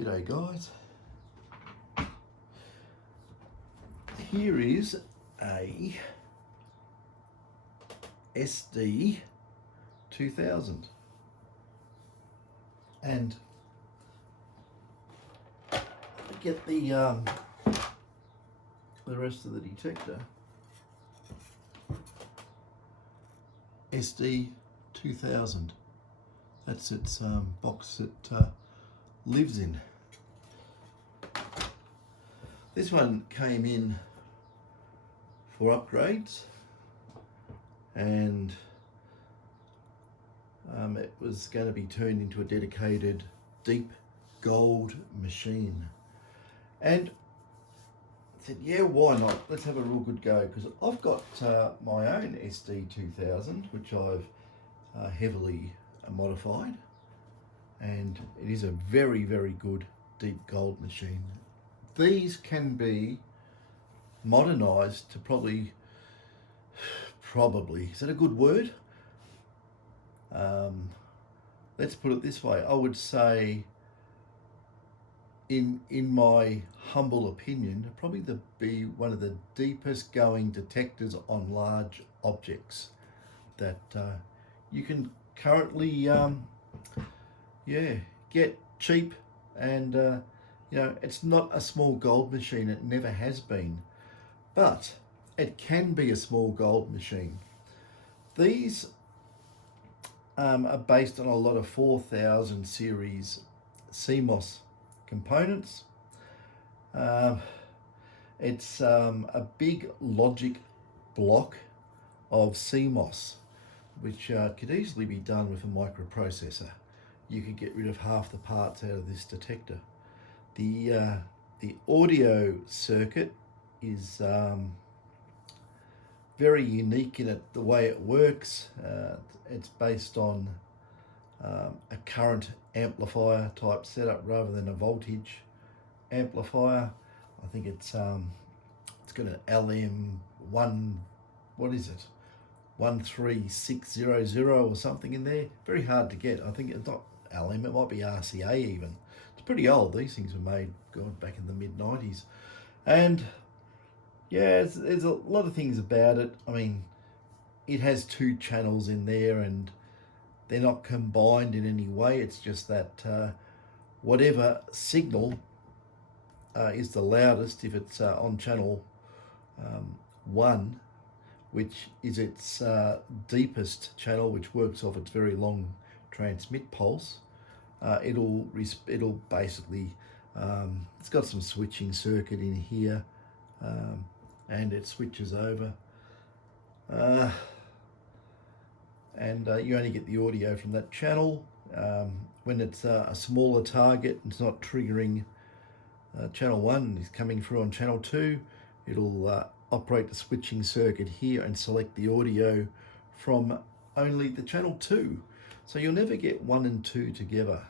G'day guys. Here is a SD 2000 and get the rest of the detector. SD 2000. That's its box it lives in. This one came in for upgrades, and it was going to be turned into a dedicated deep gold machine. And I said, yeah, why not? Let's have a real good go, because I've got my own SD 2000, which I've heavily modified, and it is a very, very good deep gold machine. These can be modernized to probably, is that a good word? Let's put it this way. I would say, in my humble opinion, probably be one of the deepest going detectors on large objects that you can currently get cheap. And it's not a small gold machine. It never has been, but it can be a small gold machine. These are based on a lot of 4000 series CMOS components. It's a big logic block of CMOS, which could easily be done with a microprocessor. You could get rid of half the parts out of this detector. The audio circuit is very unique in it, the way it works. It's based on a current amplifier type setup rather than a voltage amplifier. I think it's got an LM1, what is it? 13600 or something in there. Very hard to get. I think it's not LM, it might be RCA even. It's pretty old. These things were made, back in the mid-90s. And yeah, there's a lot of things about it. I mean, it has 2 channels in there, and they're not combined in any way. It's just that whatever signal is the loudest, if it's on channel 1, which is its deepest channel, which works off its very long transmit pulse, it'll basically, it's got some switching circuit in here, and it switches over, and you only get the audio from that channel. When it's a smaller target, it's not triggering channel 1, it's coming through on channel 2, it'll operate the switching circuit here and select the audio from only the channel 2. So you'll never get 1 and 2 together.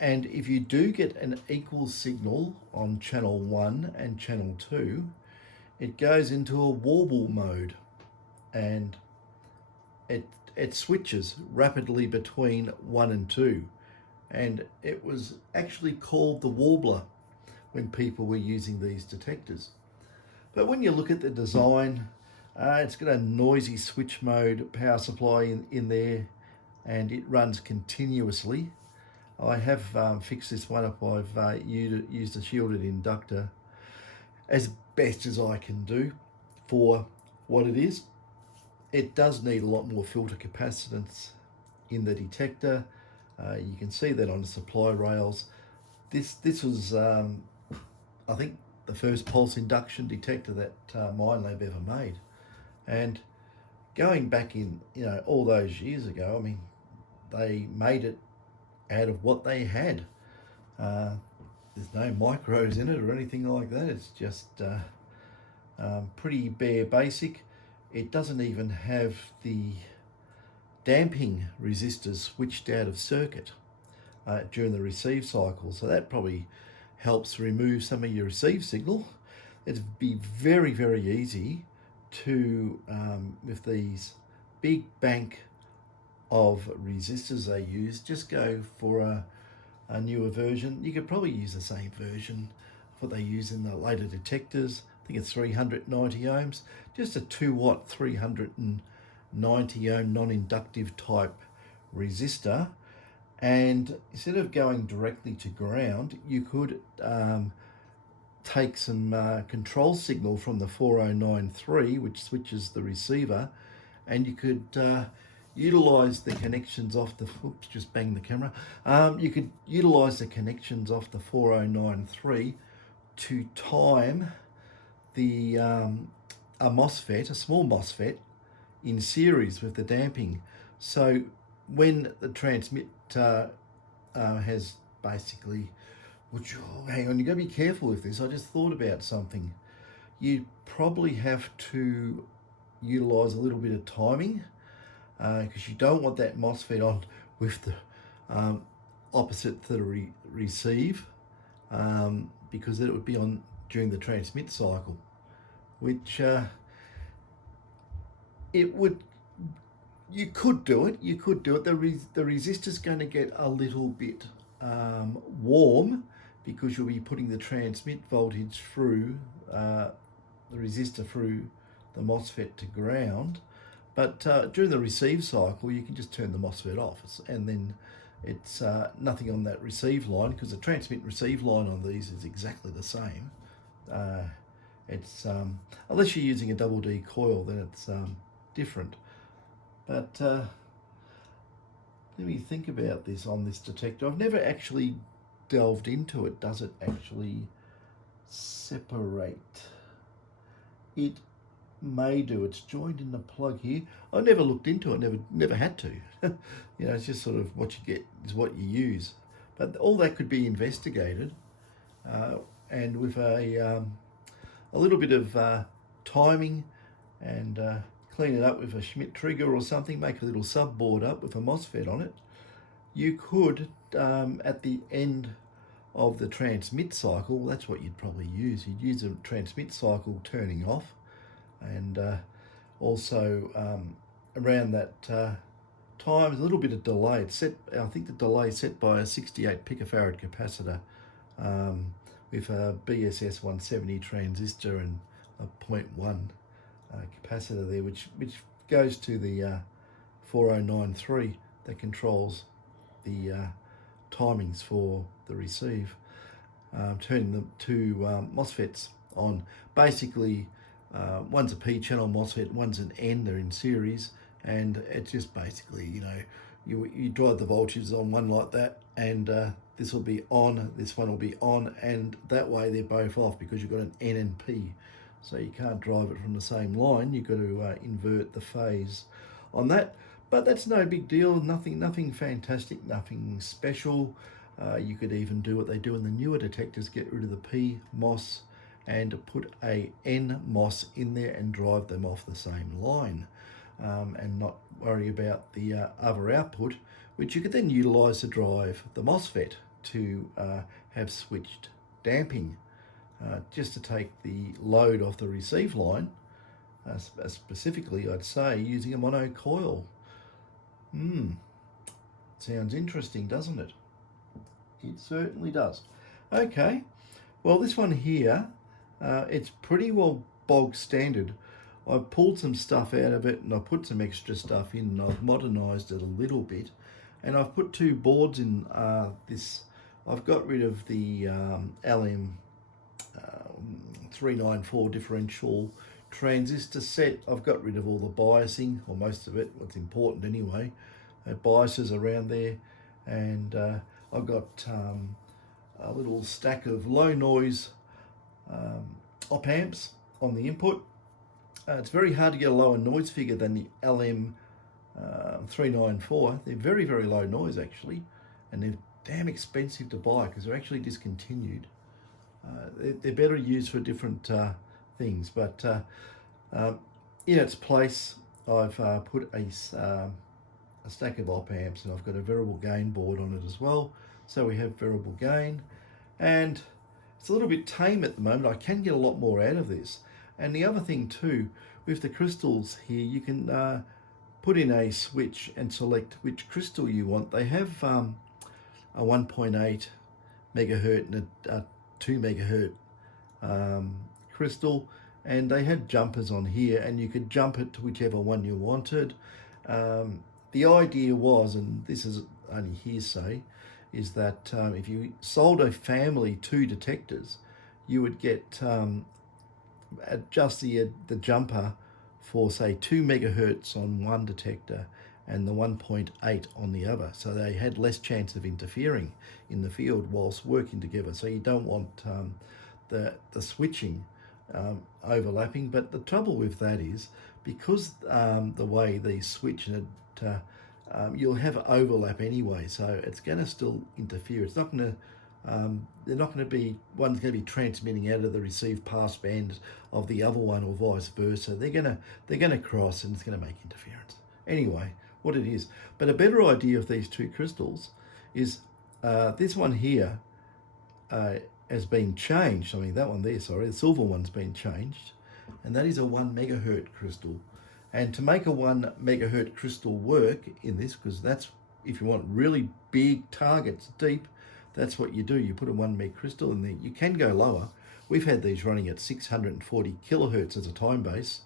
And if you do get an equal signal on channel 1 and channel 2, it goes into a warble mode, and it switches rapidly between 1 and 2. And it was actually called the warbler when people were using these detectors. But when you look at the design, it's got a noisy switch mode power supply in there, and it runs continuously. I have fixed this one up. I've used a shielded inductor as best as I can do for what it is. It does need a lot more filter capacitance in the detector. You can see that on the supply rails. This was, I think, the first pulse induction detector that Minelab ever made. And going back in, all those years ago, I mean, they made it out of what they had. There's no micros in it or anything like that. It's just pretty bare basic. It doesn't even have the damping resistors switched out of circuit during the receive cycle. So that probably helps remove some of your receive signal. It'd be very, very easy to, with these big bank of resistors they use, just go for a newer version. You could probably use the same version of what they use in the later detectors. I think it's 390 ohms, just a 2 watt 390 ohm non-inductive type resistor. And instead of going directly to ground, you could take some control signal from the 4093, which switches the receiver, and you could utilize the connections off the, oops, just banged the camera. You could utilize the connections off the 4093 to time the a MOSFET, a small MOSFET, in series with the damping. So when the transmit has basically, which, oh, hang on, you got to be careful with this. I just thought about something. You probably have to utilize a little bit of timing because you don't want that MOSFET on with the opposite to the receive because it would be on during the transmit cycle, which it would, you could do it. You could do it. The resistor's going to get a little bit warm because you'll be putting the transmit voltage through the resistor through the MOSFET to ground. But during the receive cycle, you can just turn the MOSFET off, and then it's nothing on that receive line because the transmit receive line on these is exactly the same. It's unless you're using a double D coil, then it's different. But let me think about this on this detector. I've never actually delved into it. Does it actually separate? It may do. It's joined in the plug here. I never looked into it. Never had to. You know, it's just sort of what you get is what you use. But all that could be investigated, and with a little bit of timing and clean it up with a Schmidt trigger or something, make a little subboard up with a MOSFET on it, you could, at the end of the transmit cycle, that's what you'd probably use. You'd use a transmit cycle turning off, and also around that time, a little bit of delay. It's set, I think the delay is set by a 68 picofarad capacitor with a BSS 170 transistor and a 0.1 capacitor there, which goes to the 4093 that controls the timings for the receive, turning the two MOSFETs on. Basically, one's a P channel MOSFET, one's an N, they're in series, and it's just basically, you know, you drive the voltages on one like that, and this will be on, this one will be on, and that way they're both off because you've got an N and P. So you can't drive it from the same line. You've got to invert the phase on that. But that's no big deal. Nothing fantastic, nothing special. You could even do what they do in the newer detectors, get rid of the P MOS and put a N MOS in there and drive them off the same line, and not worry about the other output, which you could then utilize to drive the MOSFET to have switched damping. Just to take the load off the receive line, specifically I'd say using a mono coil. Sounds interesting, doesn't it? It certainly does. Okay, well this one here, it's pretty well bog standard. I've pulled some stuff out of it and I've put some extra stuff in and I've modernized it a little bit, and I've put two boards in this. I've got rid of the LM 394 differential transistor set. I've got rid of all the biasing, or most of it, what's important anyway. Biases around there, and I've got a little stack of low noise op amps on the input. It's very hard to get a lower noise figure than the LM 394. They're very, very low noise actually, and they're damn expensive to buy because they're actually discontinued. They're better used for different things, but in its place I've put a stack of op amps, and I've got a variable gain board on it as well, so we have variable gain, and it's a little bit tame at the moment. I can get a lot more out of this. And the other thing too, with the crystals here, you can put in a switch and select which crystal you want. They have a 1.8 megahertz and a 2 megahertz crystal, and they had jumpers on here, and you could jump it to whichever one you wanted. The idea was, and this is only hearsay, is that if you sold a family 2 detectors, you would get just the jumper for say 2 megahertz on one detector and the 1.8 on the other, so they had less chance of interfering in the field whilst working together. So you don't want the switching overlapping. But the trouble with that is, because the way these switch, and you'll have overlap anyway, so it's going to still interfere. It's not going to they're not going to be, one's going to be transmitting out of the received passband of the other one, or vice versa. They're going to cross, and it's going to make interference. Anyway, what it is. But a better idea of these 2 crystals is this one here has been changed. I mean, that one there, sorry, the silver one's been changed, and that is a 1 megahertz crystal. And to make a 1 megahertz crystal work in this, because that's, if you want really big targets, deep, that's what you do. You put a 1 meg crystal in there. You can go lower. We've had these running at 640 kilohertz as a time base,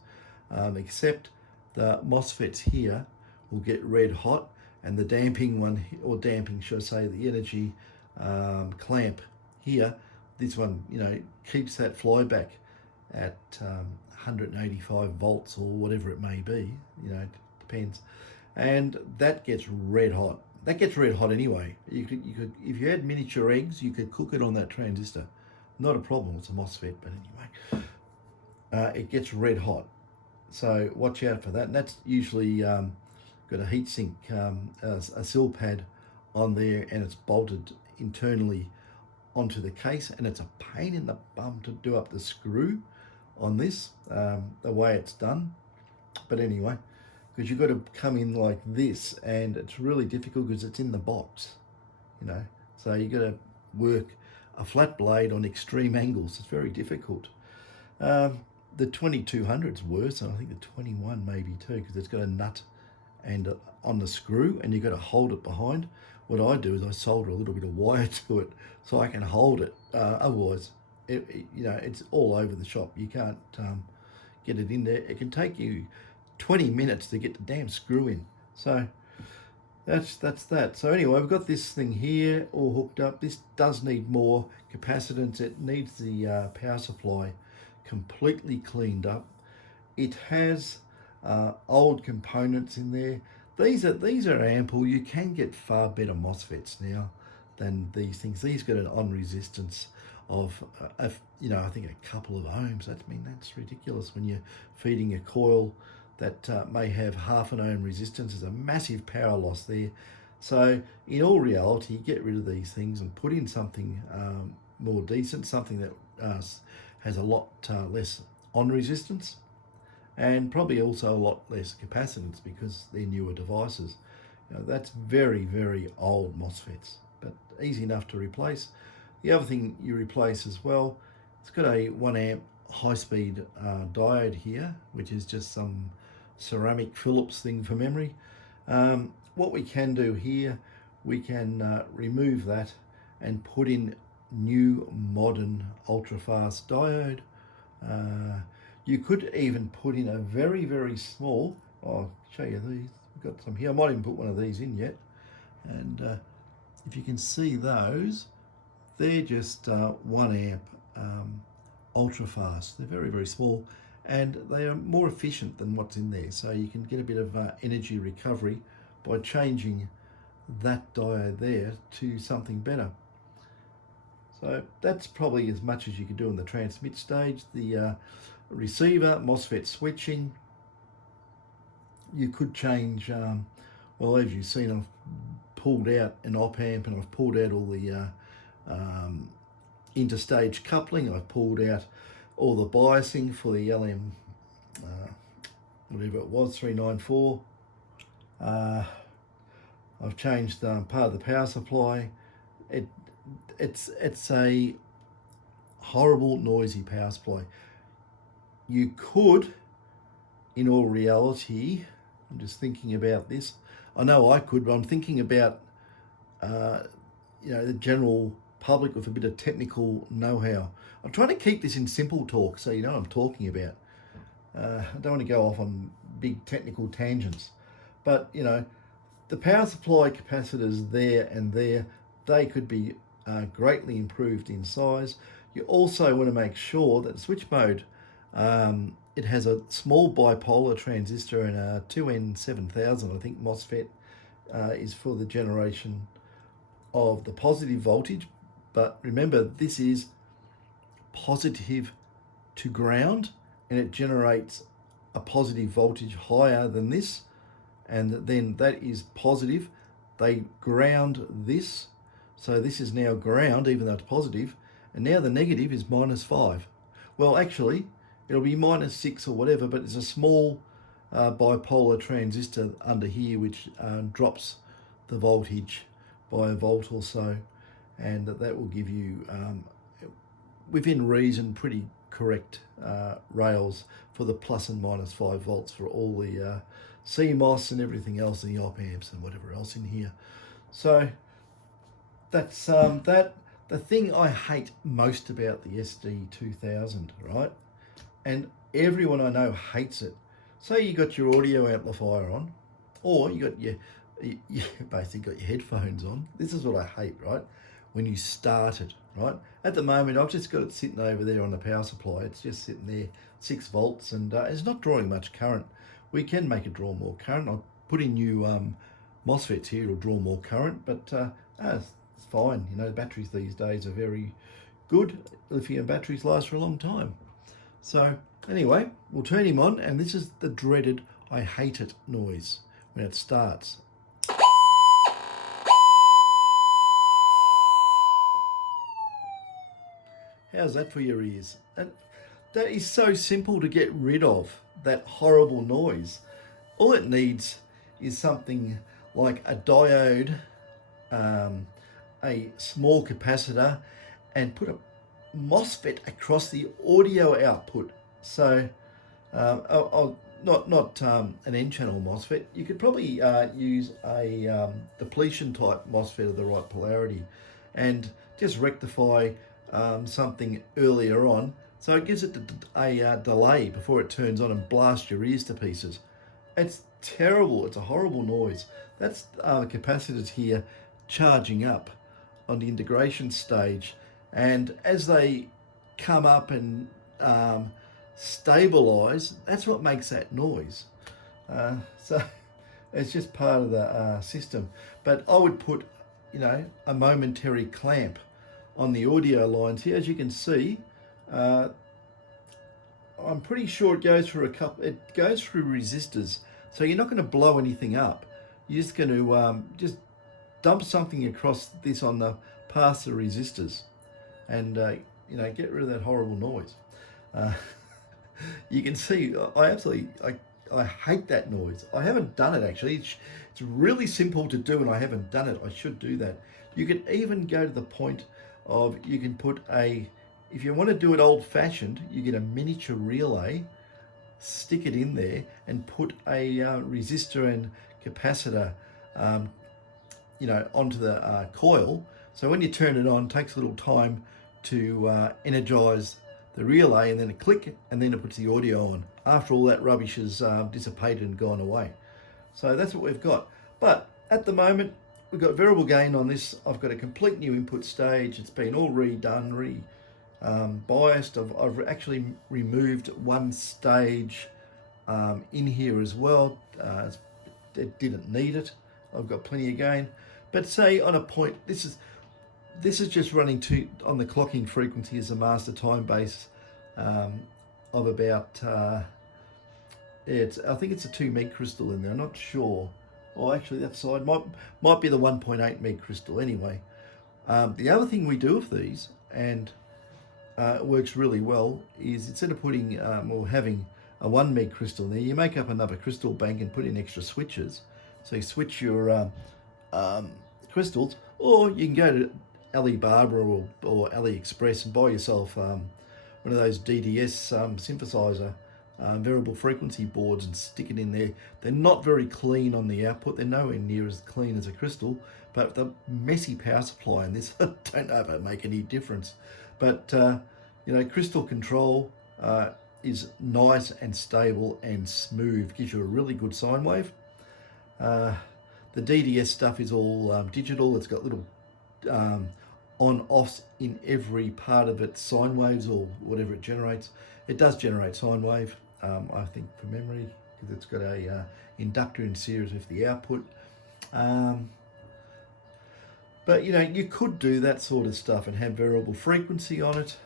except the MOSFETs here will get red hot, and the damping one, or damping, should I say, the energy clamp here, this one, keeps that flyback at 185 volts or whatever it may be, it depends. And that gets red hot. That gets red hot anyway. You could, if you had miniature eggs, you could cook it on that transistor. Not a problem, it's a MOSFET, but anyway. It gets red hot. So watch out for that. And that's usually got a heatsink, a sill pad on there, and it's bolted internally onto the case, and it's a pain in the bum to do up the screw on this, the way it's done. But anyway, because you've got to come in like this, and it's really difficult because it's in the box, so you've got to work a flat blade on extreme angles. It's very difficult. The 2200's worse, and I think the 21 maybe too, because it's got a nut and on the screw, and you've got to hold it behind. What I do is I solder a little bit of wire to it so I can hold it. Otherwise, it's all over the shop. You can't get it in there. It can take you 20 minutes to get the damn screw in. So that's that. So anyway, we've got this thing here all hooked up. This does need more capacitance. It needs the power supply completely cleaned up. It has old components in there. These are ample. You can get far better MOSFETs now than these things. These got an on resistance of I think a couple of ohms. That's ridiculous when you're feeding a coil that may have half an ohm resistance. There's a massive power loss there. So in all reality, get rid of these things and put in something more decent, something that has a lot less on resistance, and probably also a lot less capacitance, because they're newer devices. That's very, very old MOSFETs, but easy enough to replace. The other thing you replace as well, it's got a 1 amp high-speed diode here, which is just some ceramic Phillips thing for memory. What we can do here, we can remove that and put in new modern ultra-fast diode. You could even put in a very, very small, I'll show you these, we've got some here. I might even put one of these in yet. And if you can see those, they're just 1 amp ultra fast. They're very, very small, and they are more efficient than what's in there. So you can get a bit of energy recovery by changing that diode there to something better. So that's probably as much as you can do in the transmit stage. The receiver, MOSFET switching, you could change, well, as you've seen, I've pulled out an op amp, and I've pulled out all the interstage coupling. I've pulled out all the biasing for the LM, whatever it was, 394. I've changed part of the power supply. It's a horrible, noisy power supply. You could, in all reality, I'm just thinking about this. I know I could, but I'm thinking about the general public with a bit of technical know-how. I'm trying to keep this in simple talk so you know what I'm talking about. I don't want to go off on big technical tangents, but the power supply capacitors there and there, they could be greatly improved in size. You also want to make sure that switch mode, it has a small bipolar transistor and a 2N7000, I think MOSFET is for the generation of the positive voltage. But remember, this is positive to ground, and it generates a positive voltage higher than this, and then that is positive. They ground this, so this is now ground even though it's positive, and now the negative is -5. Well, actually it'll be -6 or whatever, but it's a small bipolar transistor under here which drops the voltage by a volt or so, and that will give you within reason pretty correct rails for the plus and -5 volts for all the CMOS and everything else, and the op amps and whatever else in here. So that's that. The thing I hate most about the SD2000, right? And everyone I know hates it. Say you got your audio amplifier on, or you basically got your headphones on. This is what I hate, right? When you start it, right? At the moment, I've just got it sitting over there on the power supply. It's just sitting there, 6 volts, and it's not drawing much current. We can make it draw more current. I'll put in new MOSFETs here, it'll draw more current, but it's fine. The batteries these days are very good. Lithium batteries last for a long time. So anyway, we'll turn him on, and this is the dreaded I hate it noise when it starts. How's that for your ears? And that is so simple to get rid of, that horrible noise. All it needs is something like a diode, a small capacitor, and put a MOSFET across the audio output. So not an N-channel MOSFET. You could probably use a depletion type MOSFET of the right polarity and just rectify something earlier on, so it gives it a delay before it turns on and blasts your ears to pieces. It's terrible. It's a horrible noise. That's capacitors here charging up on the integration stage, and as they come up and stabilize, that's what makes that noise. So it's just part of the system. But I would put a momentary clamp on the audio lines here. As you can see, I'm pretty sure it goes through it goes through resistors, so you're not going to blow anything up. You're just going to just dump something across this on the past the resistors, and get rid of that horrible noise. You can see I hate that noise. I haven't done it actually. It's really simple to do, and I haven't done it. I should do that. You can even go to the point of, you can put if you want to do it old-fashioned, you get a miniature relay, stick it in there, and put a resistor and capacitor onto the coil. So when you turn it on, it takes a little time to energize the relay, and then a click, and then it puts the audio on after all that rubbish has dissipated and gone away. So that's what we've got. But at the moment, we've got variable gain on this. I've got a complete new input stage. It's been all redone, biased. I've actually removed one stage in here as well. It didn't need it. I've got plenty of gain. But say on a point, this is just running on the clocking frequency as a master time base of about I think it's a 2 meg crystal in there. I'm not sure. Oh, actually that side might be the 1.8 meg crystal anyway. The other thing we do with these, and it works really well, is instead of putting or having a 1 meg crystal in there, you make up another crystal bank and put in extra switches. So you switch your crystals, or you can go to Alibaba or AliExpress and buy yourself one of those DDS synthesizer variable frequency boards and stick it in there. They're not very clean on the output. They're nowhere near as clean as a crystal, but the messy power supply in this, I don't know if it make any difference. But crystal control is nice and stable and smooth, gives you a really good sine wave. The DDS stuff is all digital. It's got little on-offs in every part of its sine waves or whatever it generates. It does generate sine wave, I think, from memory, because it's got a inductor in series with the output. But you could do that sort of stuff and have variable frequency on it.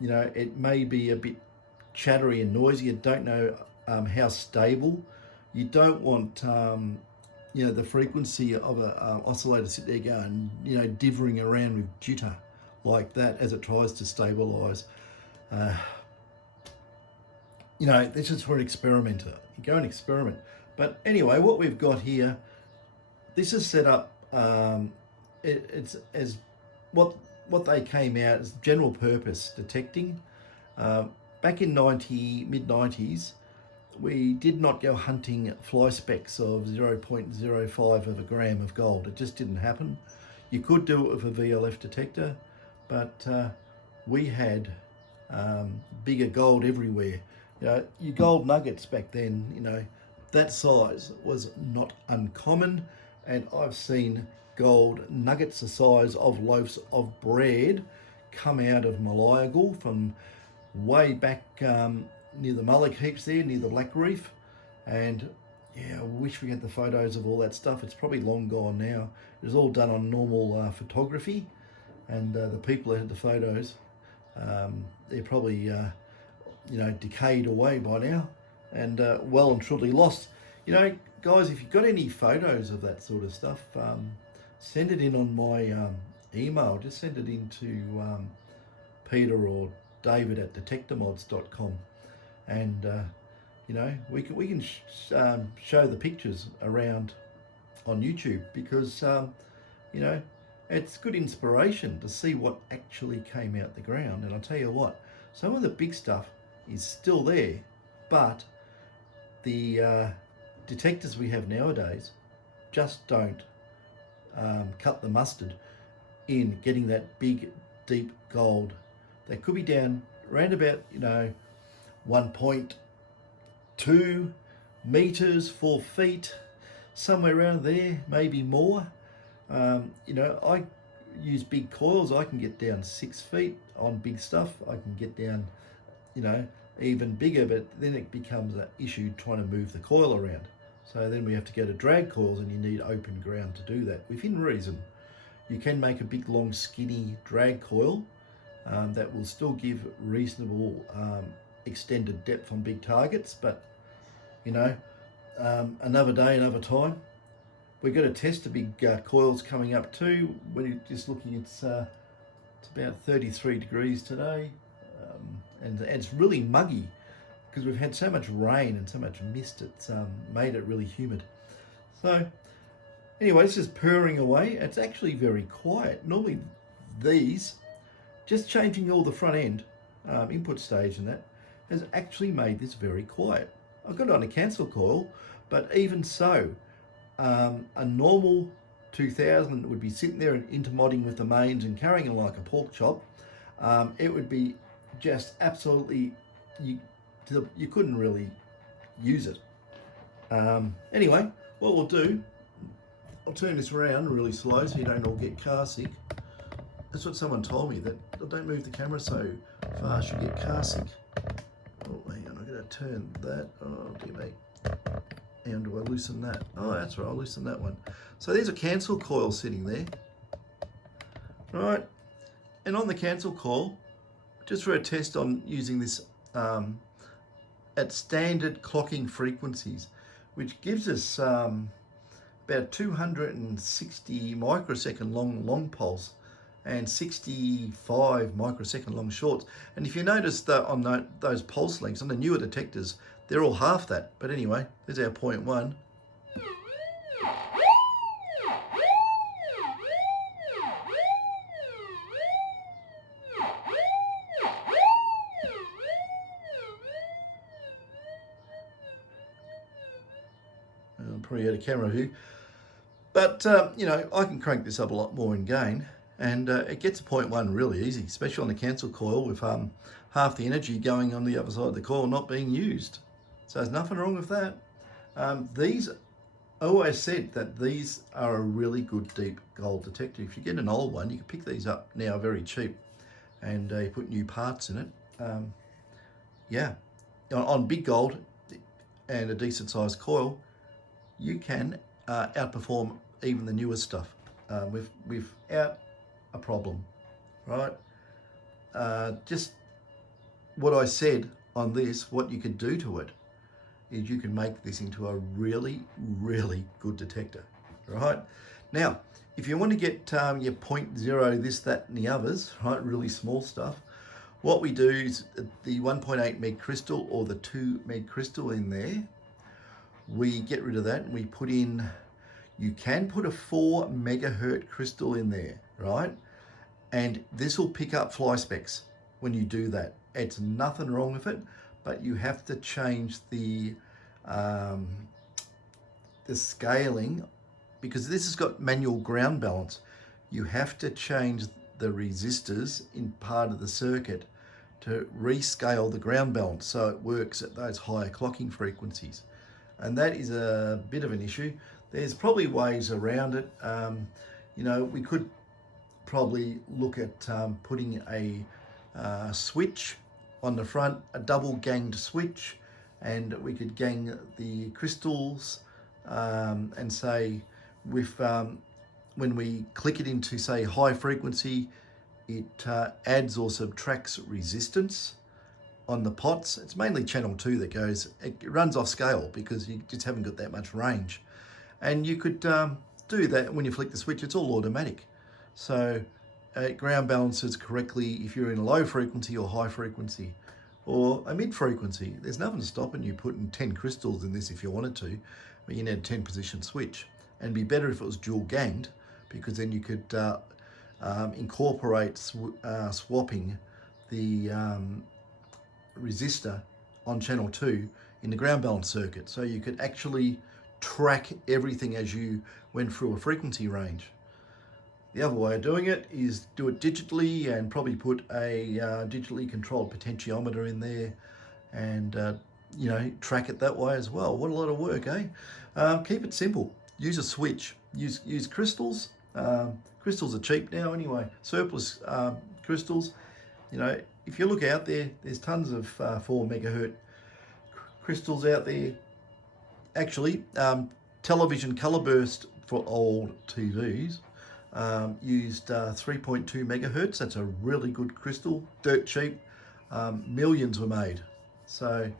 It may be a bit chattery and noisy. You don't know how stable. You don't want the frequency of an oscillator sit there going, divvying around with jitter like that as it tries to stabilize. This is for an experimenter. You go and experiment. But anyway, what we've got here, this is set up. It's as what they came out as general purpose detecting. Back in mid-90s, we did not go hunting fly specks of 0.05 of a gram of gold. It just didn't happen. You could do it with a VLF detector, but we had bigger gold everywhere. Your gold nuggets back then, that size was not uncommon, and I've seen gold nuggets the size of loaves of bread come out of Malayagal from way back near the Mullock heaps there, near the Black Reef. And I wish we had the photos of all that stuff. It's probably long gone now. It was all done on normal photography, and the people that had the photos, they're probably decayed away by now, and well and truly lost. Guys, if you've got any photos of that sort of stuff, send it in on my email. Just send it into Peter or David at detectormods.com, and we can show the pictures around on YouTube, because it's good inspiration to see what actually came out the ground. And I'll tell you what, some of the big stuff is still there, but the detectors we have nowadays just don't cut the mustard in getting that big, deep gold. They could be down around about 1.2 meters, 4 feet, somewhere around there, maybe more. I use big coils. I can get down 6 feet on big stuff. I can get down even bigger, but then it becomes an issue trying to move the coil around. So then we have to go to drag coils, and you need open ground to do that within reason. You can make a big, long, skinny drag coil that will still give reasonable extended depth on big targets, but another day, another time. We're going to test the big coils coming up too. When you're just looking, it's about 33 degrees today, and it's really muggy because we've had so much rain and so much mist. It's made it really humid. So anyway, it's just purring away. It's actually very quiet. Normally these, just changing all the front end input stage and that, has actually made this very quiet. I've got it on a cancel coil, but even so, a normal 2000 would be sitting there and intermodding with the mains and carrying it like a pork chop. It would be just absolutely, you couldn't really use it. Anyway, what we'll do, I'll turn this around really slow so you don't all get car sick. That's what someone told me, that don't move the camera so fast, you get car sick. Oh, hang on, I'm going to turn that. Oh, dear me. And do I loosen that? Oh, that's right, I'll loosen that one. So there's a cancel coil sitting there. Right, and on the cancel coil, just for a test on using this at standard clocking frequencies, which gives us about 260 microsecond long pulse and 65 microsecond long shorts. And if you notice that on those pulse lengths, on the newer detectors, they're all half that. But anyway, there's our 0.1. probably out of camera view. But, you know, I can crank this up a lot more in gain, and it gets to 0.1 really easy, especially on the cancel coil with half the energy going on the other side of the coil not being used. So there's nothing wrong with that. These, I always said that these are a really good deep gold detector. If you get an old one, you can pick these up now very cheap, and you put new parts in it. Yeah, on big gold and a decent sized coil, you can outperform even the newest stuff without a problem, right? Just what I said on this, what you could do to it is you can make this into a really, really good detector, right? Now, if you want to get your 0.0, this, that, and the others, right, really small stuff, what we do is the 1.8 meg crystal or the 2 meg crystal in there, we get rid of that and we put in, you can put a 4 megahertz crystal in there, right? And this will pick up fly specks when you do that. It's nothing wrong with it, but you have to change the scaling, because this has got manual ground balance. You have to change the resistors in part of the circuit to rescale the ground balance so it works at those higher clocking frequencies. And that is a bit of an issue. There's probably ways around it. You know, we could probably look at putting a switch on the front, a double ganged switch, and we could gang the crystals and say with when we click it into, say, high frequency, it adds or subtracts resistance on the pots. It's mainly channel 2 that goes, it runs off scale because you just haven't got that much range. And you could do that when you flick the switch. It's all automatic. So it ground balances correctly if you're in a low frequency or high frequency or a mid frequency. There's nothing stopping you putting 10 crystals in this if you wanted to, but you need a 10 position switch. And it'd be better if it was dual ganged, because then you could incorporate swapping the resistor on channel 2 in the ground balance circuit, so you could actually track everything as you went through a frequency range. The other way of doing it is do it digitally and probably put a digitally controlled potentiometer in there and you know, track it that way as well. What a lot of work, eh? Keep it simple. Use a switch. Use crystals. Crystals are cheap now anyway. Surplus crystals. You know, if you look out there, there's tons of 4 megahertz crystals out there. Actually, television color burst for old TVs used 3.2 megahertz. That's a really good crystal, dirt cheap. Millions were made. So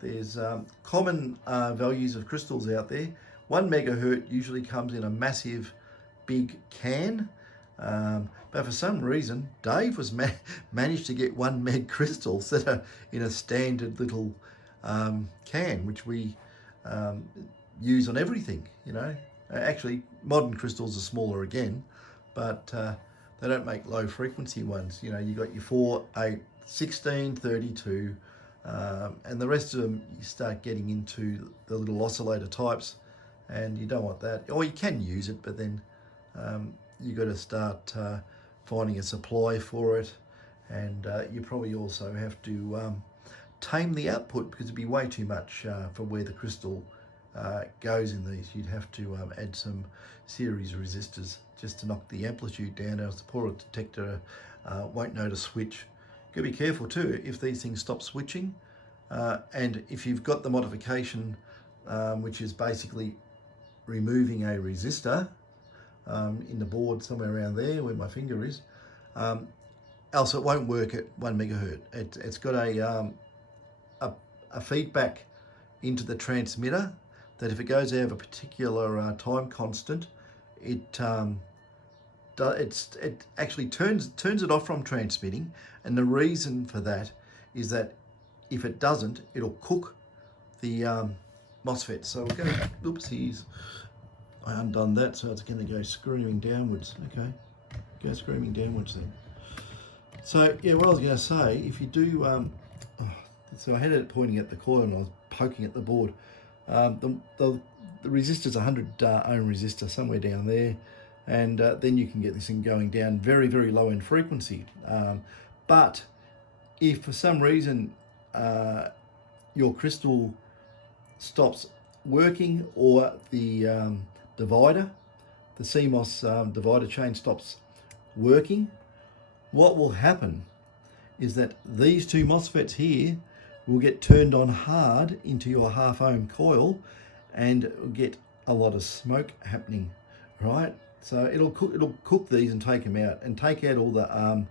there's common values of crystals out there. 1 megahertz usually comes in a massive big can, but for some reason Dave was managed to get 1 meg crystals that are in a standard little can, which we use on everything, you know. Actually, modern crystals are smaller again, but they don't make low frequency ones. You know, you got your 4, 8, 16, 32, and the rest of them you start getting into the little oscillator types, and you don't want that. Or you can use it, but then you got to start finding a supply for it, and you probably also have to tame the output, because it'd be way too much for where the crystal goes in these. You'd have to add some series resistors just to knock the amplitude down, else the poorer detector won't know to switch. Got to be careful too if these things stop switching, and if you've got the modification, which is basically removing a resistor in the board somewhere around there where my finger is, else it won't work at 1 megahertz. It's got a feedback into the transmitter that if it goes out of a particular time constant, it actually turns it off from transmitting. And the reason for that is that if it doesn't, it'll cook the MOSFET. So we're going to, oopsies, I undone that, so it's going to go screaming downwards. Okay, go screaming downwards then. So yeah, what I was going to say, if you do, so I had it pointing at the coil and I was poking at the board. The resistor's 100 ohm resistor somewhere down there, and then you can get this thing going down very, very low in frequency. But if for some reason your crystal stops working, or the divider, the CMOS divider chain stops working, what will happen is that these two MOSFETs here will get turned on hard into your half ohm coil and get a lot of smoke happening, right? So it'll cook these and take them out, and take out all the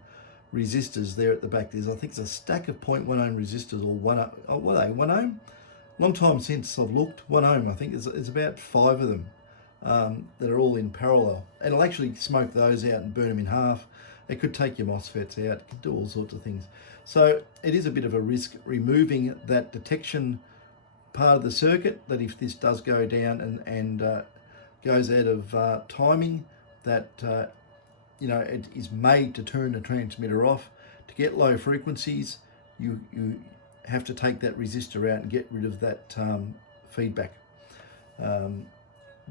resistors there at the back. There's, I think, it's a stack of 0.1 ohm resistors, or 1 ohm, what are they, 1 ohm? Long time since I've looked. 1 ohm, I think. There's about 5 of them that are all in parallel. And it'll actually smoke those out and burn them in half. It could take your MOSFETs out. It could do all sorts of things. So it is a bit of a risk removing that detection part of the circuit, that if this does go down and goes out of timing, that it is made to turn the transmitter off. To get low frequencies, you have to take that resistor out and get rid of that feedback.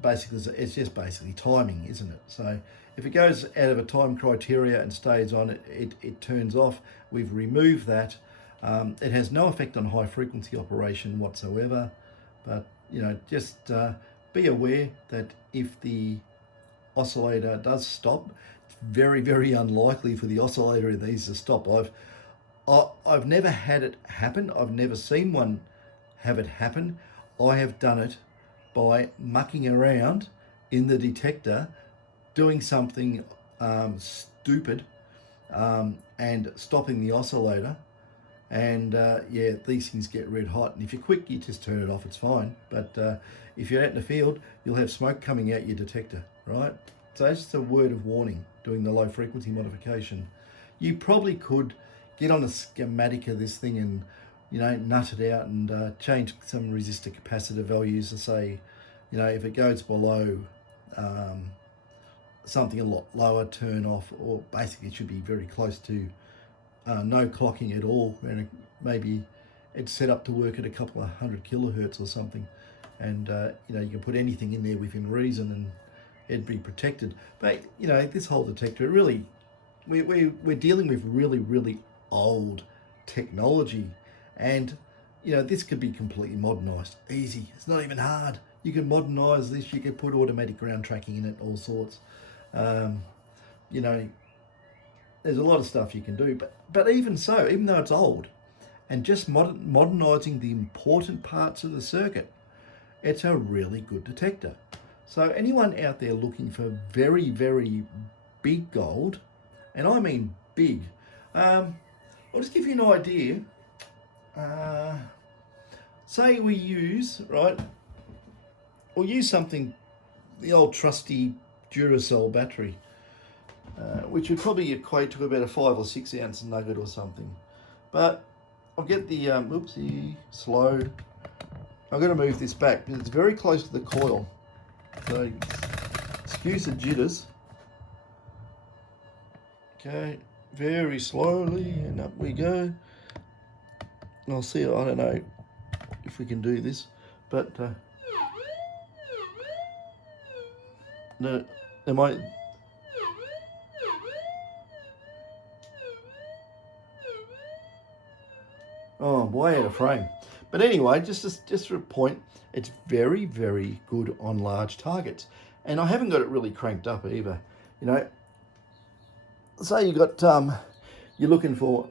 Basically, it's just basically timing, isn't it? So if it goes out of a time criteria and stays on, it turns off. We've removed that. It has no effect on high frequency operation whatsoever, but just be aware that if the oscillator does stop, it's very, very unlikely for the oscillator of these to stop. I've never had it happen. I've never seen one have it happen. I have done it by mucking around in the detector, doing something stupid, and stopping the oscillator. And yeah, these things get red hot. And if you're quick, you just turn it off, it's fine. But if you're out in the field, you'll have smoke coming out your detector, right? So that's just a word of warning, doing the low frequency modification. You probably could get on a schematic of this thing and nut it out and change some resistor capacitor values to say, if it goes below something a lot lower, turn off, or basically it should be very close to no clocking at all, and maybe it's set up to work at a couple of 100 kilohertz or something, and you can put anything in there within reason and it'd be protected. But this whole detector, really, we're dealing with really, really old technology, and this could be completely modernized. Easy. It's not even hard. You can modernize this. You can put automatic ground tracking in it, all sorts. There's a lot of stuff you can do, but even so, even though it's old, and just modernizing the important parts of the circuit, it's a really good detector. So anyone out there looking for very, very big gold, and I mean big, I'll just give you an idea. Say we use, we'll use something, the old trusty Duracell battery, which would probably equate to about a 5 or 6 ounce nugget or something. But I'll get the, slow. I'm going to move this back because it's very close to the coil. So excuse the jitters. Okay, very slowly, and up we go. And I'll see, I don't know if we can do this, but no, am I? Oh, way out of frame. But anyway, just for a point, it's very, very good on large targets. And I haven't got it really cranked up either. Say you got, you're looking for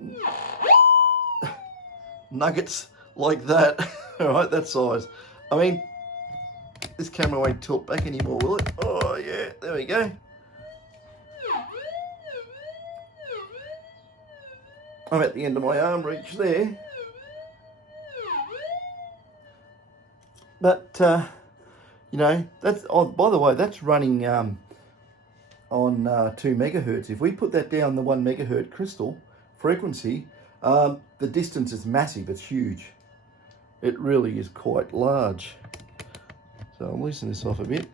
nuggets like that, all right, that size. I mean, this camera won't tilt back anymore, will it? Oh yeah, there we go. I'm at the end of my arm reach there. But, that's, oh, by the way, that's running on 2 megahertz. If we put that down the 1 megahertz crystal frequency, the distance is massive, it's huge. It really is quite large. So I'll loosen this off a bit.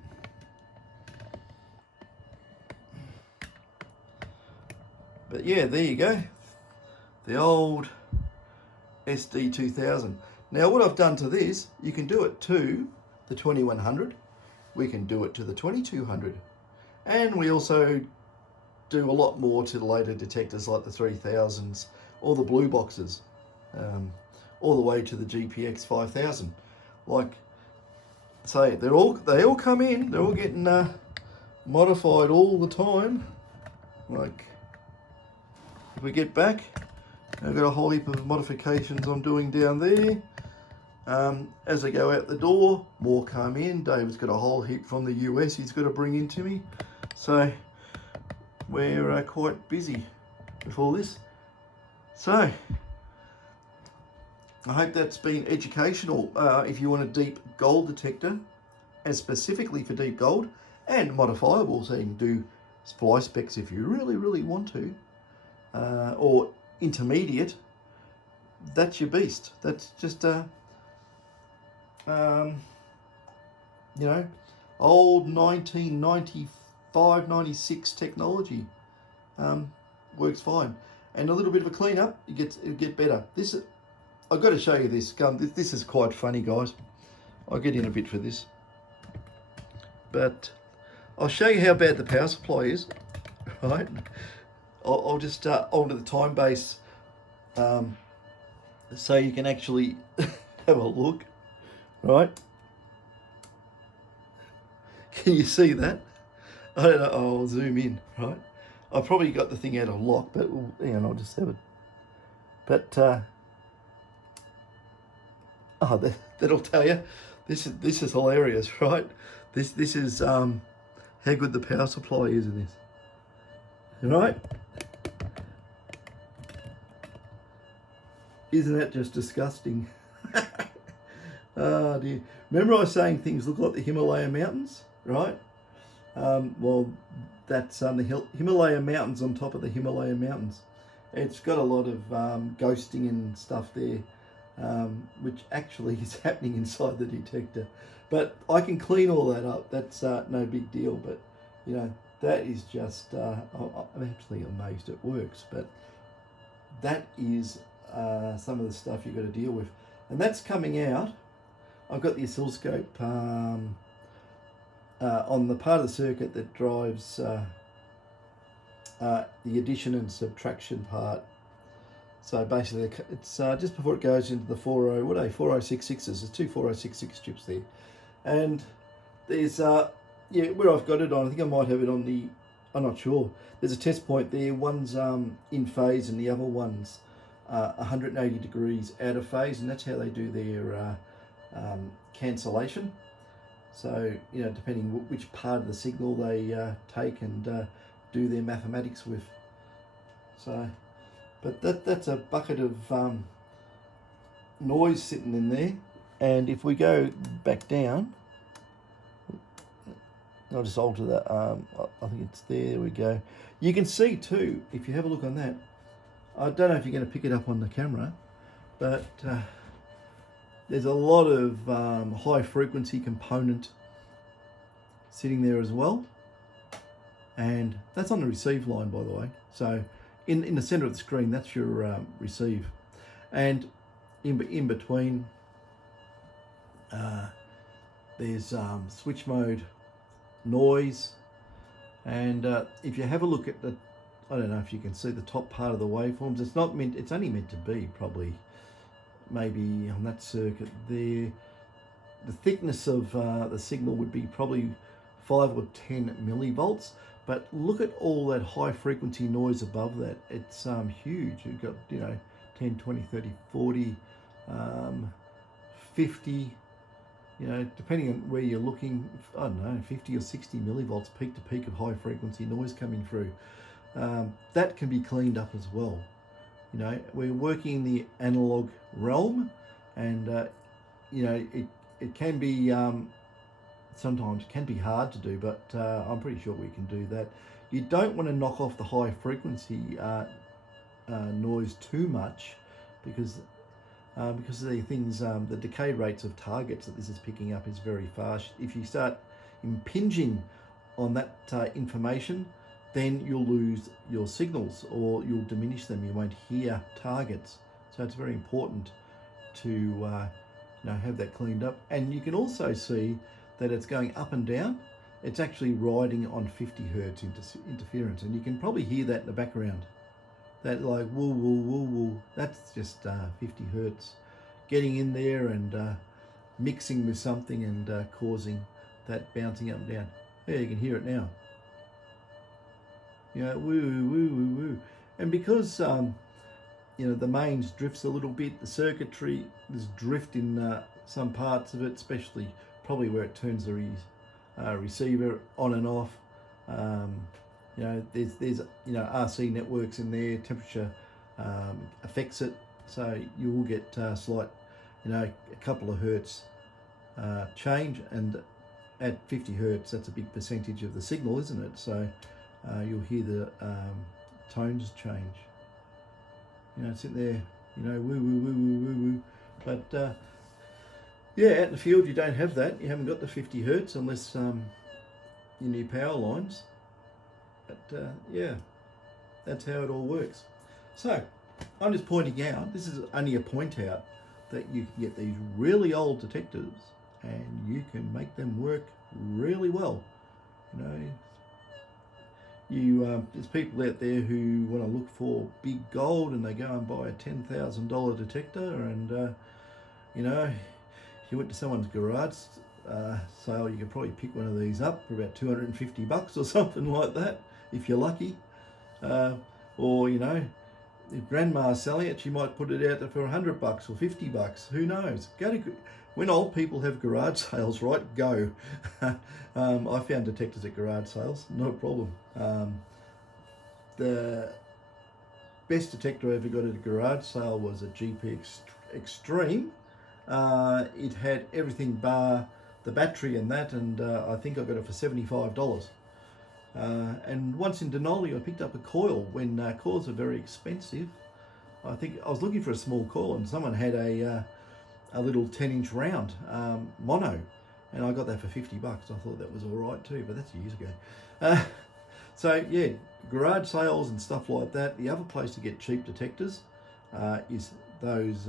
But yeah, there you go. The old SD2000. Now what I've done to this, you can do it to the 2100, we can do it to the 2200, and we also do a lot more to the later detectors like the 3000s or the blue boxes, all the way to the GPX 5000. Like, say, they all come in, they're all getting modified all the time. Like, if we get back, I've got a whole heap of modifications I'm doing down there. As I go out the door, more come in. David's got a whole heap from the US he's got to bring into me. So we're quite busy with all this. So I hope that's been educational. If you want a deep gold detector, and specifically for deep gold, and modifiable, so you can do fly specs if you really, really want to, or intermediate, that's your beast. That's just you know, old 1995, 96 technology. Works fine. And a little bit of a clean up, it'll get better. This, I've got to show you this. This is quite funny, guys. I'll get in a bit for this. But I'll show you how bad the power supply is, right? I'll just alter the time base so you can actually have a look, right? Can you see that? I don't know. I'll zoom in, right? I've probably got the thing out of lock, but hang on, I'll just have it. But that'll tell you. This is hilarious, right? This is how good the power supply is in this, right? Isn't that just disgusting? Oh dear. Remember I was saying things look like the Himalaya mountains, right? Well, that's the Himalaya mountains on top of the Himalaya mountains. It's got a lot of ghosting and stuff there, which actually is happening inside the detector. But I can clean all that up. That's no big deal. But, you know, that is just, I'm actually amazed it works. But that is some of the stuff you've got to deal with. And that's coming out. I've got the oscilloscope on the part of the circuit that drives the addition and subtraction part. So basically, it's just before it goes into the 4066s. There's two 4066 chips there, and there's where I've got it on. I think I might have it on the. I'm not sure. There's a test point there. One's in phase, and the other one's 180 degrees out of phase, and that's how they do their cancellation. So, you know, depending which part of the signal they take and do their mathematics with. So, but that's a bucket of noise sitting in there. And if we go back down, I'll just alter that. I think it's there. There we go. You can see too, if you have a look on that. I don't know if you're going to pick it up on the camera, but there's a lot of high frequency component sitting there as well, and that's on the receive line, by the way. So in the center of the screen, that's your receive, and in between there's switch mode, noise, and if you have a look at the, I don't know if you can see the top part of the waveforms. It's not meant. It's only meant to be probably maybe on that circuit there. The thickness of the signal would be probably 5 or 10 millivolts. But look at all that high frequency noise above that. It's huge. You've got, you know, 10, 20, 30, 40, 50, you know, depending on where you're looking, I don't know, 50 or 60 millivolts peak to peak of high frequency noise coming through. That can be cleaned up as well. You know, we're working in the analog realm, and you know, it can be sometimes can be hard to do, but I'm pretty sure we can do that. You don't want to knock off the high frequency noise too much, because of the things, the decay rates of targets that this is picking up is very fast. If you start impinging on that information, then you'll lose your signals, or you'll diminish them. You won't hear targets. So it's very important to have that cleaned up. And you can also see that it's going up and down. It's actually riding on 50 hertz interference, and you can probably hear that in the background. That like woo woo woo woo. That's just 50 hertz getting in there and mixing with something and causing that bouncing up and down. Yeah, you can hear it now. Woo woo woo woo woo. And because the mains drifts a little bit, the circuitry, there's drift in some parts of it, especially probably where it turns the receiver on and off. There's RC networks in there, temperature affects it, so you will get slight, a couple of hertz change, and at 50 hertz, that's a big percentage of the signal, isn't it? So you'll hear the tones change. Sit there, woo woo woo woo woo woo. But yeah, out in the field you don't have that. You haven't got the 50 hertz unless you need power lines. But yeah, that's how it all works. So I'm just pointing out, this is only a point out, that you can get these really old detectors and you can make them work really well. There's people out there who want to look for big gold, and they go and buy a $10,000 detector, and if you went to someone's garage sale, you could probably pick one of these up for about $250 or something like that, if you're lucky. Or if grandma's selling it, she might put it out there for $100 or $50. Who knows? When old people have garage sales, right? Go. I found detectors at garage sales, no problem. The best detector I ever got at a garage sale was a GP Extreme. It had everything bar the battery and that, and I think I got it for $75. And once in Denali, I picked up a coil when coils are very expensive. I think I was looking for a small coil, and someone had a little 10-inch round mono, and I got that for $50. I thought that was all right too, but that's years ago. So yeah, garage sales and stuff like that. The other place to get cheap detectors is those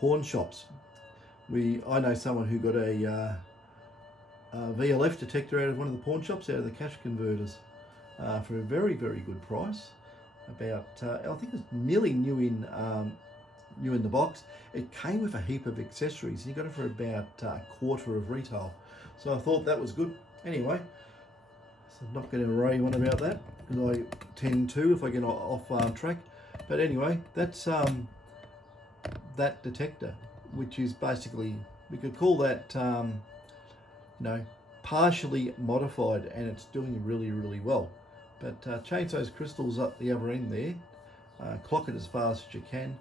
pawn shops. I know someone who got a VLF detector out of one of the pawn shops, out of the cash converters, for a very, very good price. About I think it's nearly new in the box. It came with a heap of accessories, and you got it for about a quarter of retail. So I thought that was good. Anyway, so I'm not going to array on about that, because I tend to if I get off track. But anyway, that's that detector, which is basically, we could call that partially modified, and it's doing really, really well. But change those crystals up the other end there, clock it as fast as you can.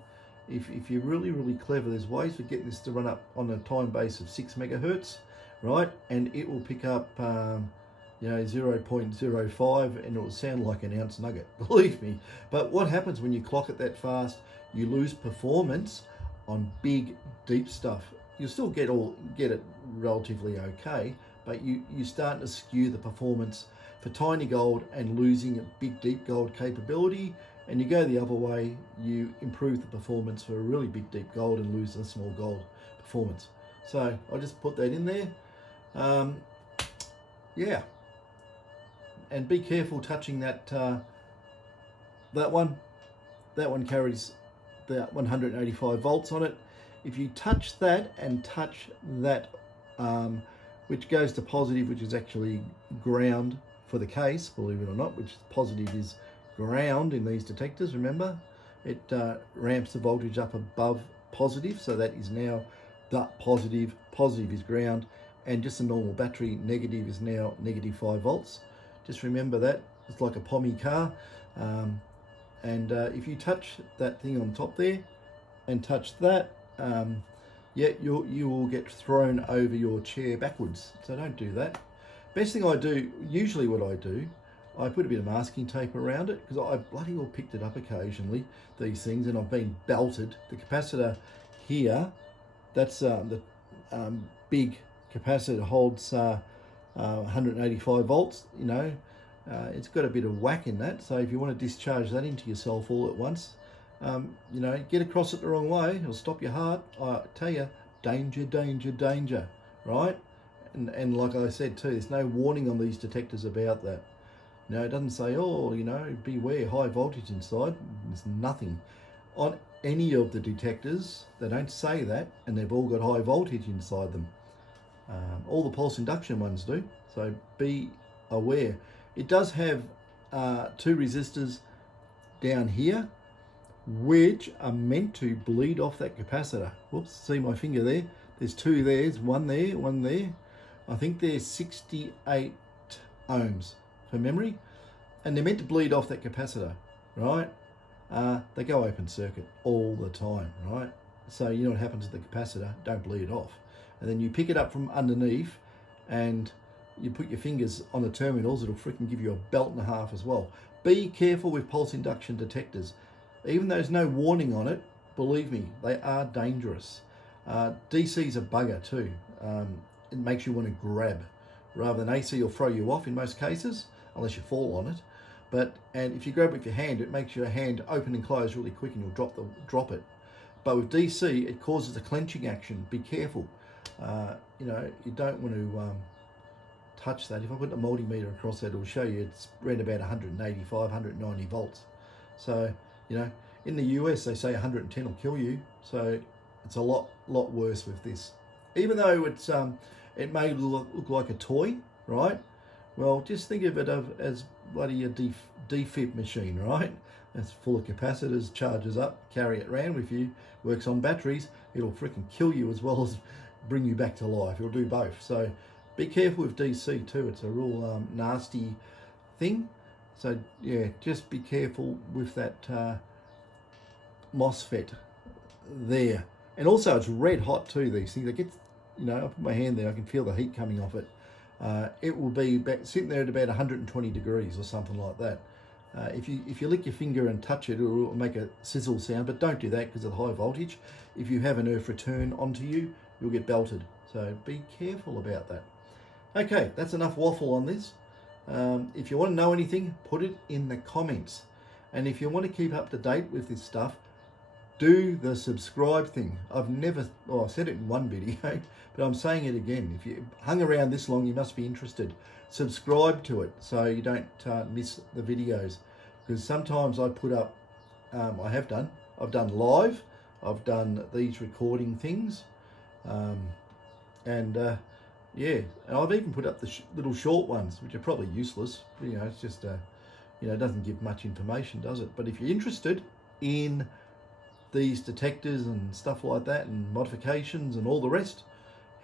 If you're really, really clever, there's ways for getting this to run up on a time base of 6 megahertz, right? And it will pick up 0.05, and it will sound like an ounce nugget, believe me. But what happens when you clock it that fast? You lose performance on big, deep stuff. You'll still get it relatively okay, but you're starting to skew the performance for tiny gold and losing a big, deep gold capability. And you go the other way, you improve the performance for a really big, deep gold and lose the small gold performance. So I just put that in there. Yeah, and be careful touching that one. That one carries the 185 volts on it. If you touch that and touch that, which goes to positive, which is actually ground for the case, believe it or not, which positive is ground in these detectors, remember? It ramps the voltage up above positive, so that is now the positive. Positive is ground, and just a normal battery, negative is now negative 5 volts. Just remember that. It's like a pommy car. And if you touch that thing on top there and touch that, you will get thrown over your chair backwards. So don't do that. Best thing I do, usually what I do, I put a bit of masking tape around it, because I bloody well picked it up occasionally, these things, and I've been belted. The capacitor here, that's the big capacitor, holds 185 volts, it's got a bit of whack in that. So if you want to discharge that into yourself all at once, You know, get across it the wrong way, it'll stop your heart. I tell you, danger, danger, danger, right? And like I said too, there's no warning on these detectors about that. You know, it doesn't say, oh, you know, beware, high voltage inside. There's nothing on any of the detectors. They don't say that, and they've all got high voltage inside them. All the pulse induction ones do, so be aware. It does have 2 resistors down here, which are meant to bleed off that capacitor. Whoops, see my finger there? There's 2 there, there's one there, one there. I think they're 68 ohms for memory, and they're meant to bleed off that capacitor, right? They go open circuit all the time, right? So you know what happens to the capacitor, don't bleed it off. And then you pick it up from underneath and you put your fingers on the terminals, it'll freaking give you a belt and a half as well. Be careful with pulse induction detectors. Even though there's no warning on it, believe me, they are dangerous. DC's a bugger too. It makes you want to grab. Rather than AC will throw you off in most cases, unless you fall on it. And if you grab with your hand, it makes your hand open and close really quick and you'll drop it. But with DC, it causes a clenching action. Be careful. You know, you don't want to touch that. If I put a multimeter across that, it'll show you it's around about 185, 190 volts. So, you know, in the US, they say 110 will kill you. So it's a lot worse with this. Even though it's it may look like a toy, right? Well, just think of it as bloody a defib machine, right? It's full of capacitors, charges up, carry it around with you, works on batteries. It'll freaking kill you as well as bring you back to life. It'll do both. So be careful with DC too. It's a real nasty thing. So yeah, just be careful with that MOSFET there. And also it's red hot too, these things. It gets, you know, I put my hand there, I can feel the heat coming off it. It will be sitting there at about 120 degrees or something like that. If you lick your finger and touch it, it will make a sizzle sound, but don't do that because of the high voltage. If you have an earth return onto you, you'll get belted. So be careful about that. Okay, that's enough waffle on this. If you want to know anything, put it in the comments. And if you want to keep up to date with this stuff, do the subscribe thing. I've said it in one video, but I'm saying it again. If you hung around this long, you must be interested. Subscribe to it so you don't miss the videos. Because sometimes I put up, I've done live, I've done these recording things, yeah, and I've even put up the little short ones, which are probably useless. You know, it's just, you know, it doesn't give much information, does it? But if you're interested in these detectors and stuff like that and modifications and all the rest,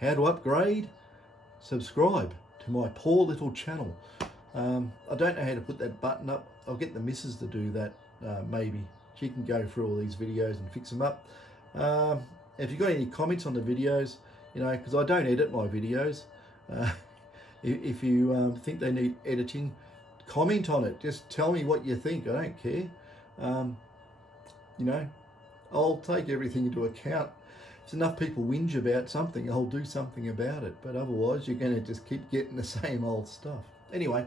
how to upgrade, subscribe to my poor little channel. I don't know how to put that button up. I'll get the missus to do that, maybe. She can go through all these videos and fix them up. If you've got any comments on the videos, you know, because I don't edit my videos. If you think they need editing, comment on it. Just tell me what you think. I don't care. You know, I'll take everything into account. If enough people whinge about something, I'll do something about it. But otherwise, you're going to just keep getting the same old stuff. Anyway,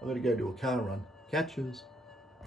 I've got to go do a car run. Catches.